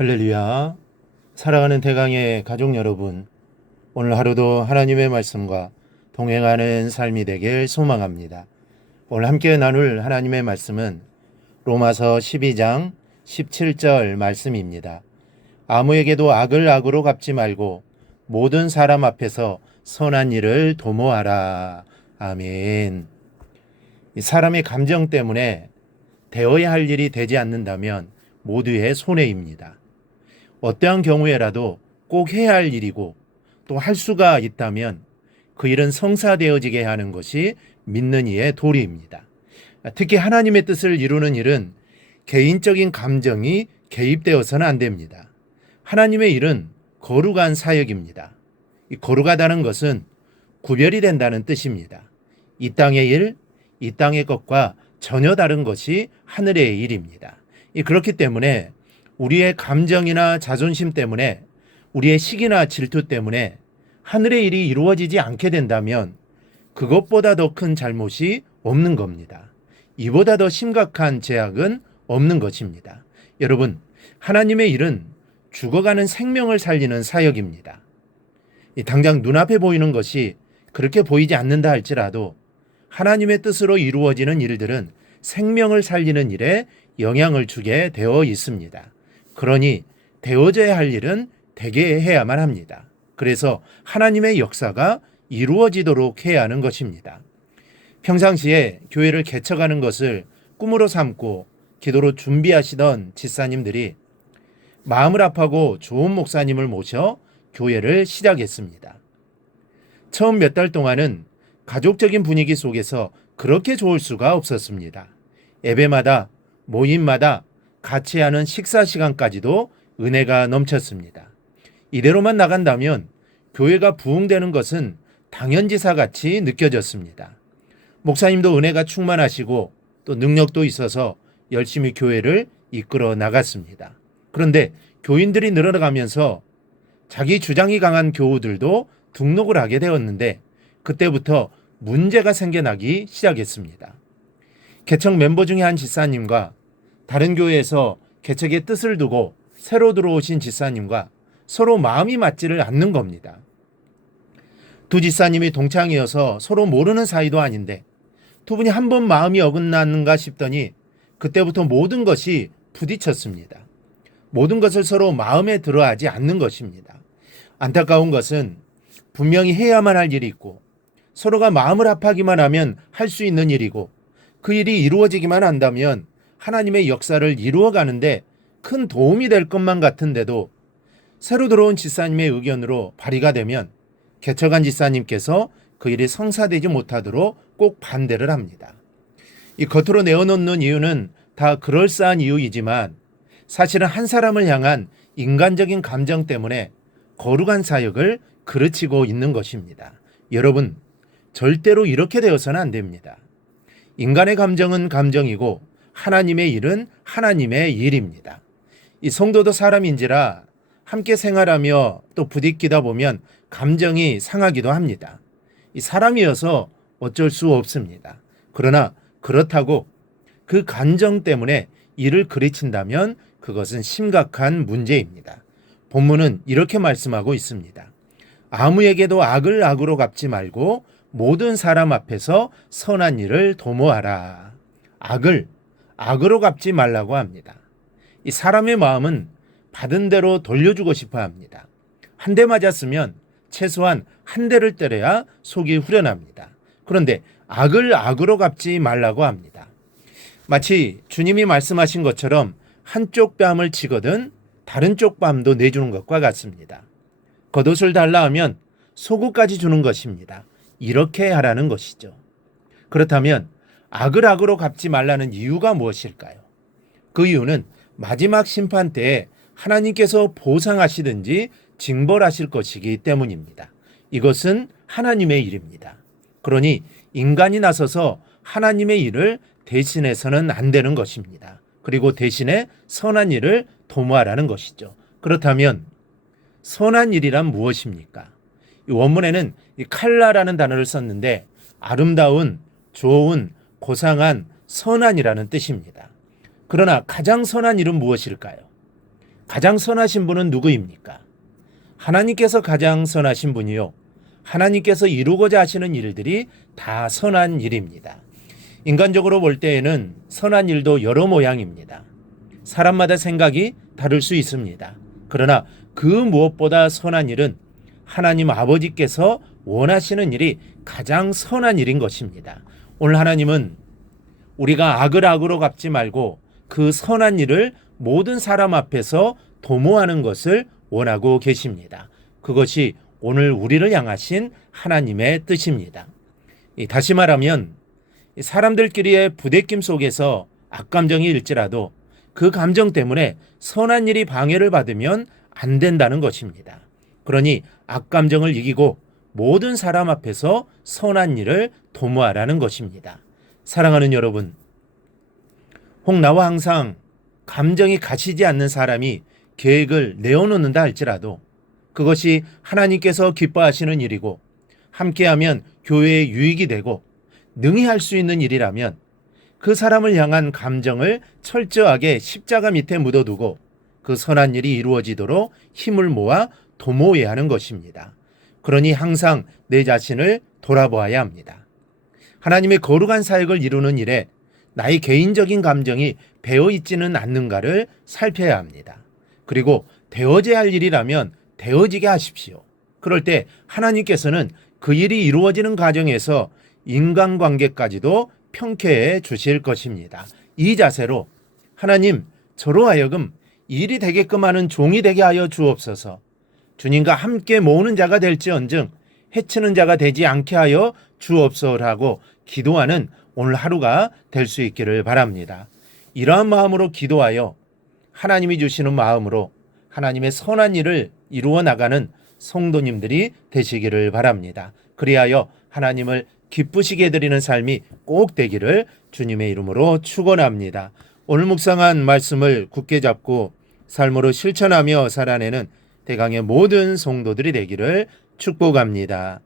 할렐루야. 살아가는 대강의 가족 여러분, 오늘 하루도 하나님의 말씀과 동행하는 삶이 되길 소망합니다. 오늘 함께 나눌 하나님의 말씀은 로마서 12장 17절 말씀입니다. 아무에게도 악을 악으로 갚지 말고 모든 사람 앞에서 선한 일을 도모하라. 아멘. 사람의 감정 때문에 되어야 할 일이 되지 않는다면 모두의 손해입니다. 어떠한 경우에라도 꼭 해야 할 일이고 또 할 수가 있다면 그 일은 성사되어지게 하는 것이 믿는 이의 도리입니다. 특히 하나님의 뜻을 이루는 일은 개인적인 감정이 개입되어서는 안 됩니다. 하나님의 일은 거룩한 사역입니다. 이 거룩하다는 것은 구별이 된다는 뜻입니다. 이 땅의 일, 이 땅의 것과 전혀 다른 것이 하늘의 일입니다. 그렇기 때문에 우리의 감정이나 자존심 때문에, 우리의 시기나 질투 때문에 하늘의 일이 이루어지지 않게 된다면 그것보다 더 큰 잘못이 없는 겁니다. 이보다 더 심각한 죄악은 없는 것입니다. 여러분, 하나님의 일은 죽어가는 생명을 살리는 사역입니다. 당장 눈앞에 보이는 것이 그렇게 보이지 않는다 할지라도 하나님의 뜻으로 이루어지는 일들은 생명을 살리는 일에 영향을 주게 되어 있습니다. 그러니 되어져야 할 일은 되게 해야만 합니다. 그래서 하나님의 역사가 이루어지도록 해야 하는 것입니다. 평상시에 교회를 개척하는 것을 꿈으로 삼고 기도로 준비하시던 집사님들이 마음을 아파하고 좋은 목사님을 모셔 교회를 시작했습니다. 처음 몇 달 동안은 가족적인 분위기 속에서 그렇게 좋을 수가 없었습니다. 예배마다, 모임마다 같이 하는 식사 시간까지도 은혜가 넘쳤습니다. 이대로만 나간다면 교회가 부흥되는 것은 당연지사같이 느껴졌습니다. 목사님도 은혜가 충만하시고 또 능력도 있어서 열심히 교회를 이끌어 나갔습니다. 그런데 교인들이 늘어나가면서 자기 주장이 강한 교우들도 등록을 하게 되었는데 그때부터 문제가 생겨나기 시작했습니다. 개척 멤버 중에 한 집사님과 다른 교회에서 개척의 뜻을 두고 새로 들어오신 집사님과 서로 마음이 맞지를 않는 겁니다. 두 집사님이 동창이어서 서로 모르는 사이도 아닌데 두 분이 한 번 마음이 어긋났는가 싶더니 그때부터 모든 것이 부딪혔습니다. 모든 것을 서로 마음에 들어하지 않는 것입니다. 안타까운 것은 분명히 해야만 할 일이 있고 서로가 마음을 합하기만 하면 할 수 있는 일이고 그 일이 이루어지기만 한다면 하나님의 역사를 이루어가는데 큰 도움이 될 것만 같은데도 새로 들어온 집사님의 의견으로 발의가 되면 개척한 집사님께서 그 일이 성사되지 못하도록 꼭 반대를 합니다. 이 겉으로 내어놓는 이유는 다 그럴싸한 이유이지만 사실은 한 사람을 향한 인간적인 감정 때문에 거룩한 사역을 그르치고 있는 것입니다. 여러분, 절대로 이렇게 되어서는 안 됩니다. 인간의 감정은 감정이고 하나님의 일은 하나님의 일입니다. 이 성도도 사람인지라 함께 생활하며 또 부딪히다 보면 감정이 상하기도 합니다. 이 사람이어서 어쩔 수 없습니다. 그러나 그렇다고 그 감정 때문에 일을 그르친다면 그것은 심각한 문제입니다. 본문은 이렇게 말씀하고 있습니다. 아무에게도 악을 악으로 갚지 말고 모든 사람 앞에서 선한 일을 도모하라. 악을 악으로 갚지 말라고 합니다. 이 사람의 마음은 받은 대로 돌려주고 싶어 합니다. 한 대 맞았으면 최소한 한 대를 때려야 속이 후련합니다. 그런데 악을 악으로 갚지 말라고 합니다. 마치 주님이 말씀하신 것처럼 한쪽 뺨을 치거든 다른 쪽 뺨도 내주는 것과 같습니다. 겉옷을 달라 하면 속옷까지 주는 것입니다. 이렇게 하라는 것이죠. 그렇다면 악을 악으로 갚지 말라는 이유가 무엇일까요? 그 이유는 마지막 심판 때에 하나님께서 보상하시든지 징벌하실 것이기 때문입니다. 이것은 하나님의 일입니다. 그러니 인간이 나서서 하나님의 일을 대신해서는 안 되는 것입니다. 그리고 대신에 선한 일을 도모하라는 것이죠. 그렇다면 선한 일이란 무엇입니까? 이 원문에는 이 칼라라는 단어를 썼는데 아름다운, 좋은, 고상한, 선한이라는 뜻입니다. 그러나 가장 선한 일은 무엇일까요? 가장 선하신 분은 누구입니까? 하나님께서 가장 선하신 분이요. 하나님께서 이루고자 하시는 일들이 다 선한 일입니다. 인간적으로 볼 때에는 선한 일도 여러 모양입니다. 사람마다 생각이 다를 수 있습니다. 그러나 그 무엇보다 선한 일은 하나님 아버지께서 원하시는 일이 가장 선한 일인 것입니다. 오늘 하나님은 우리가 악을 악으로 갚지 말고 그 선한 일을 모든 사람 앞에서 도모하는 것을 원하고 계십니다. 그것이 오늘 우리를 향하신 하나님의 뜻입니다. 다시 말하면 사람들끼리의 부대낌 속에서 악감정이 일지라도 그 감정 때문에 선한 일이 방해를 받으면 안 된다는 것입니다. 그러니 악감정을 이기고 모든 사람 앞에서 선한 일을 도모하라는 것입니다. 사랑하는 여러분, 혹 나와 항상 감정이 갇히지 않는 사람이 계획을 내어놓는다 할지라도 그것이 하나님께서 기뻐하시는 일이고 함께하면 교회에 유익이 되고 능히 할 수 있는 일이라면 그 사람을 향한 감정을 철저하게 십자가 밑에 묻어두고 그 선한 일이 이루어지도록 힘을 모아 도모해야 하는 것입니다. 그러니 항상 내 자신을 돌아보아야 합니다. 하나님의 거룩한 사역을 이루는 일에 나의 개인적인 감정이 배어 있지는 않는가를 살펴야 합니다. 그리고 되어져야 할 일이라면 되어지게 하십시오. 그럴 때 하나님께서는 그 일이 이루어지는 과정에서 인간관계까지도 평쾌해 주실 것입니다. 이 자세로 하나님, 저로 하여금 일이 되게끔 하는 종이 되게 하여 주옵소서. 주님과 함께 모으는 자가 될지언정 해치는 자가 되지 않게 하여 주옵소서라고 기도하는 오늘 하루가 될 수 있기를 바랍니다. 이러한 마음으로 기도하여 하나님이 주시는 마음으로 하나님의 선한 일을 이루어 나가는 성도님들이 되시기를 바랍니다. 그리하여 하나님을 기쁘시게 드리는 삶이 꼭 되기를 주님의 이름으로 축원합니다. 오늘 묵상한 말씀을 굳게 잡고 삶으로 실천하며 살아내는 대강의 모든 성도들이 되기를 축복합니다.